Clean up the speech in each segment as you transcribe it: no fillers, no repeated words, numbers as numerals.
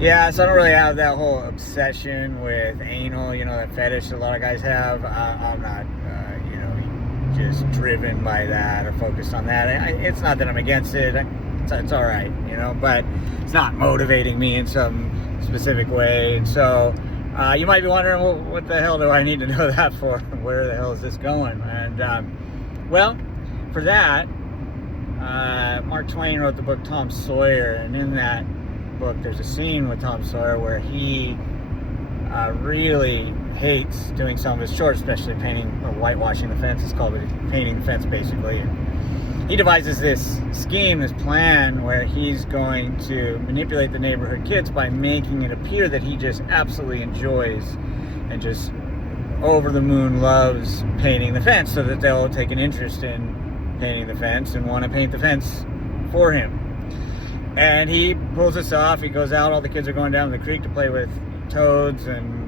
Yeah, so I don't really have that whole obsession with anal, that fetish that a lot of guys have. I'm not, just driven by that or focused on that. It's not that I'm against it. It's all right, but it's not motivating me in some specific way. And so you might be wondering, well, what the hell do I need to know that for? Where the hell is this going? And, well, for that, Mark Twain wrote the book Tom Sawyer, and in that book there's a scene with Tom Sawyer where he really hates doing some of his chores, especially painting or whitewashing the fence. It's called painting the fence, basically. And he devises this scheme, this plan, where he's going to manipulate the neighborhood kids by making it appear that he just absolutely enjoys and just over the moon loves painting the fence, so that they'll take an interest in painting the fence and want to paint the fence for him. And he pulls this off. He goes out, all the kids are going down to the creek to play with toads and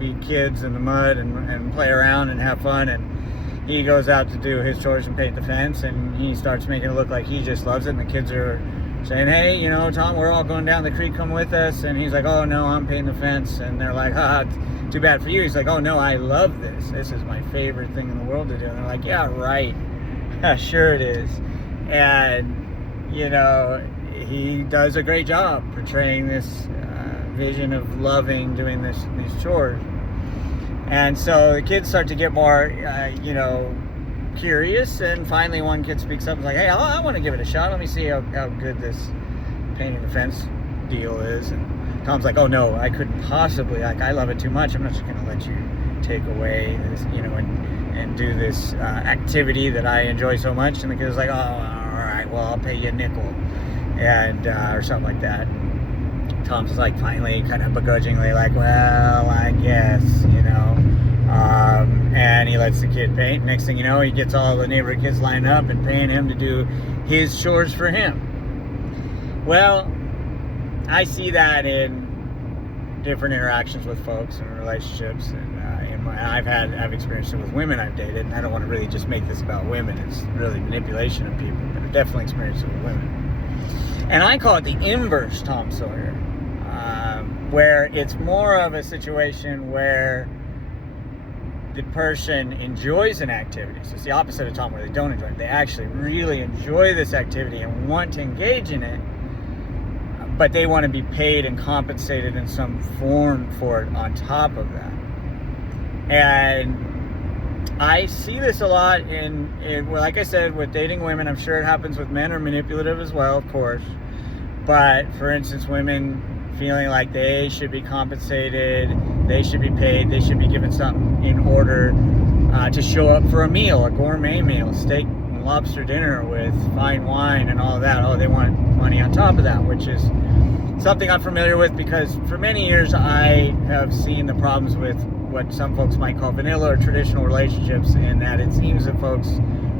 be kids in the mud and play around and have fun, and he goes out to do his chores and paint the fence, and he starts making it look like he just loves it, and the kids are saying, hey, Tom, we're all going down the creek, come with us. And he's like, oh no, I'm painting the fence. And they're like, it's too bad for you. He's like, oh no, I love this is my favorite thing in the world to do. And they're like, yeah, right. Yeah, sure it is. And he does a great job portraying this vision of loving doing these chores. And so the kids start to get more curious, and finally one kid speaks up and is like, hey, I want to give it a shot. Let me see how good this painting the fence deal is. And Tom's like, oh no, I couldn't possibly, I love it too much. I'm not just gonna let you take away this, and do this activity that I enjoy so much. And the kid's like, oh, all right, well, I'll pay you a nickel, and or something like that. Tom's like finally kind of begrudgingly like, well, I guess, and he lets the kid paint. Next thing you know, he gets all the neighborhood kids lined up and paying him to do his chores for him. Well, I see that in different interactions with folks and relationships, and I've experienced it with women I've dated, and I don't want to really just make this about women. It's really manipulation of people, but I've definitely experienced it with women. And I call it the inverse Tom Sawyer, where it's more of a situation where the person enjoys an activity. So it's the opposite of Tom, where they don't enjoy it. They actually really enjoy this activity and want to engage in it, but they want to be paid and compensated in some form for it on top of that. And I see this a lot in like I said, with dating women. I'm sure it happens with men, are manipulative as well, of course. But for instance, women feeling like they should be compensated, they should be paid, they should be given something in order to show up for a meal, a gourmet meal, steak and lobster dinner with fine wine and all of that. Oh, they want money on top of that, which is something I'm familiar with, because for many years I have seen the problems with what some folks might call vanilla or traditional relationships, in that it seems that folks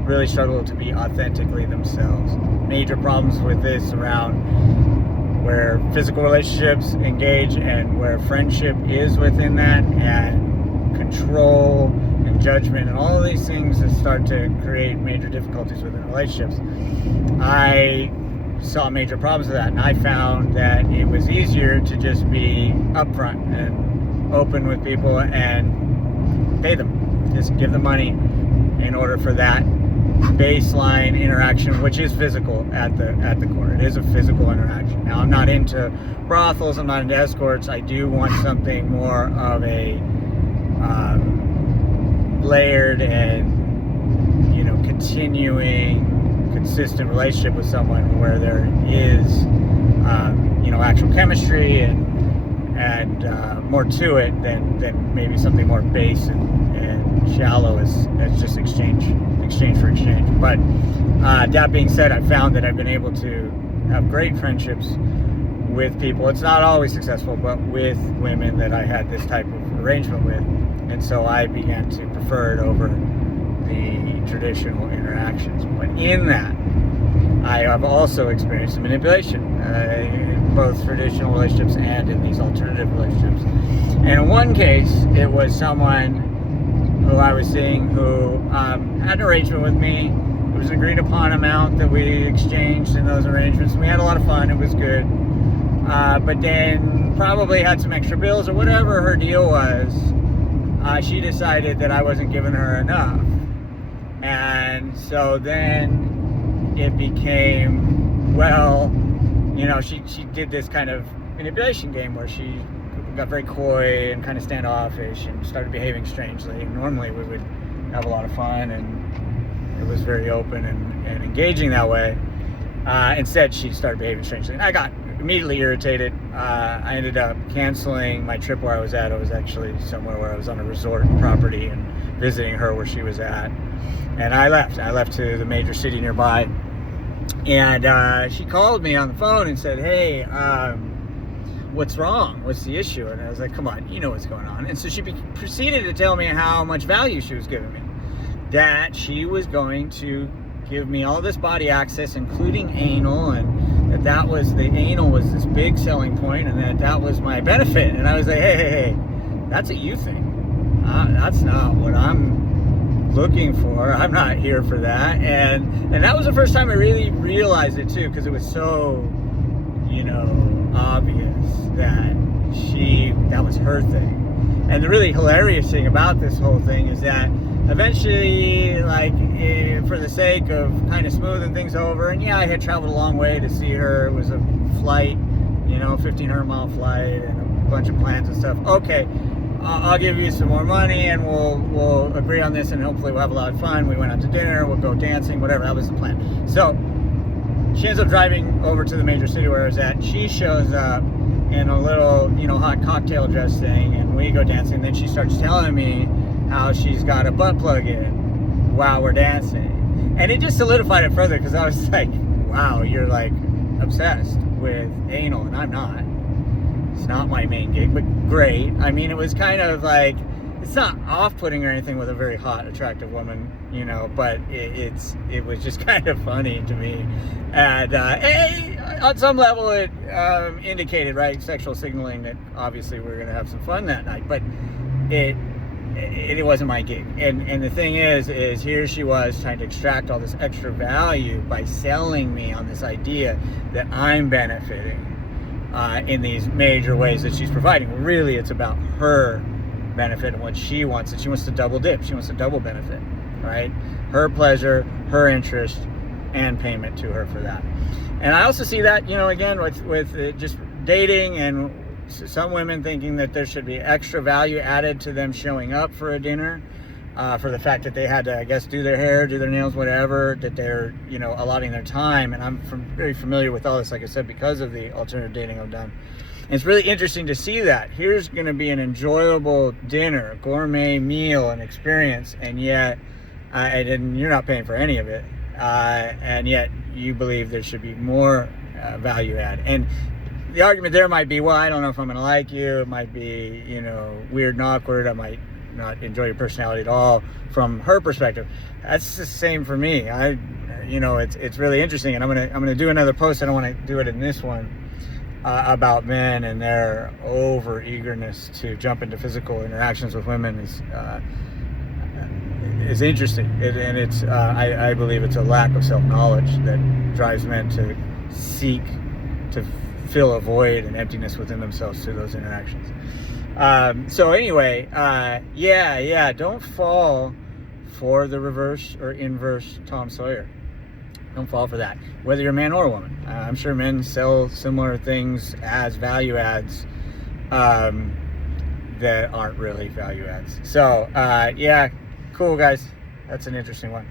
really struggle to be authentically themselves. Major problems with this around where physical relationships engage and where friendship is within that, and control and judgment and all of these things that start to create major difficulties within relationships. I saw major problems with that, and I found that it was easier to just be upfront and open with people and pay them, just give them money in order for that baseline interaction, which is physical at the core. It is a physical interaction. Now, I'm not into brothels, I'm not into escorts. I do want something more of a layered and continuing, consistent relationship with someone where there is actual chemistry and more to it than maybe something more base and shallow as just exchange for exchange. But that being said, I've found that I've been able to have great friendships with people. It's not always successful, but with women that I had this type of arrangement with, and so I began to prefer it over the traditional interactions. But in that, I have also experienced some manipulation, in both traditional relationships and in these alternative relationships. And in one case, it was someone who I was seeing who had an arrangement with me. It was an agreed upon amount that we exchanged in those arrangements. We had a lot of fun. It was good. but then probably had some extra bills or whatever her deal was. She decided that I wasn't giving her enough. And so then it became, well, you know, she did this kind of manipulation game where she got very coy and kind of standoffish and started behaving strangely. Normally we would have a lot of fun and it was very open and engaging that way. Instead, she started behaving strangely. And I got immediately irritated. I ended up canceling my trip where I was at. I was actually somewhere where I was on a resort property and visiting her where she was at. And I left. I left to the major city nearby. And she called me on the phone and said, hey, what's wrong? What's the issue? And I was like, come on, you know what's going on. And so she proceeded to tell me how much value she was giving me. That she was going to give me all this body access, including anal, and that was the anal was this big selling point, and that was my benefit. And I was like, hey, that's a you thing. That's not what I'm looking for. I'm not here for that. And that was the first time I really realized it too, because it was so, you know, obvious that that was her thing. And the really hilarious thing about this whole thing is that eventually, like, for the sake of kind of smoothing things over, and yeah, I had traveled a long way to see her. It was a flight, you know, 1,500-mile flight and a bunch of plans and stuff. Okay, I'll give you some more money and we'll agree on this and hopefully we'll have a lot of fun. We went out to dinner, we'll go dancing, whatever. That was the plan. So she ends up driving over to the major city where I was at. She shows up in a little, you know, hot cocktail dress thing, and we go dancing. And then she starts telling me how she's got a butt plug in while we're dancing. And it just solidified it further, because I was like, wow, you're like obsessed with anal, and I'm not. It's not my main gig, but great. I mean, it was kind of like, it's not off-putting or anything with a very hot, attractive woman, you know, but it was just kind of funny to me. And on some level, it indicated, right, sexual signaling that obviously we're going to have some fun that night. But it wasn't my gig. And the thing is here she was trying to extract all this extra value by selling me on this idea that I'm benefiting in these major ways that she's providing. Really, it's about her benefit and what she wants. And she wants to double dip. She wants to double benefit, right? Her pleasure, her interest, and payment to her for that. And I also see that, you know, again, with just dating and some women thinking that there should be extra value added to them showing up for a dinner, for the fact that they had to, I guess, do their hair, do their nails, whatever, that they're, you know, allotting their time. And I'm very familiar with all this, like I said, because of the alternative dating I've done. And it's really interesting to see that. Here's going to be an enjoyable dinner, a gourmet meal, an experience, and yet, and you're not paying for any of it, and yet you believe there should be more value add. And the argument there might be, well, I don't know if I'm going to like you. It might be, you know, weird and awkward. I might not enjoy your personality at all from her perspective. That's the same for me. You know, it's really interesting, and I'm gonna do another post. I don't want to do it in this one about men and their over eagerness to jump into physical interactions with women is interesting. And it's I believe it's a lack of self-knowledge that drives men to seek to fill a void and emptiness within themselves through those interactions. So anyway, don't fall for the reverse or inverse Tom Sawyer. Don't fall for that, whether you're a man or a woman. I'm sure men sell similar things as value adds that aren't really value adds. So, cool, guys. That's an interesting one.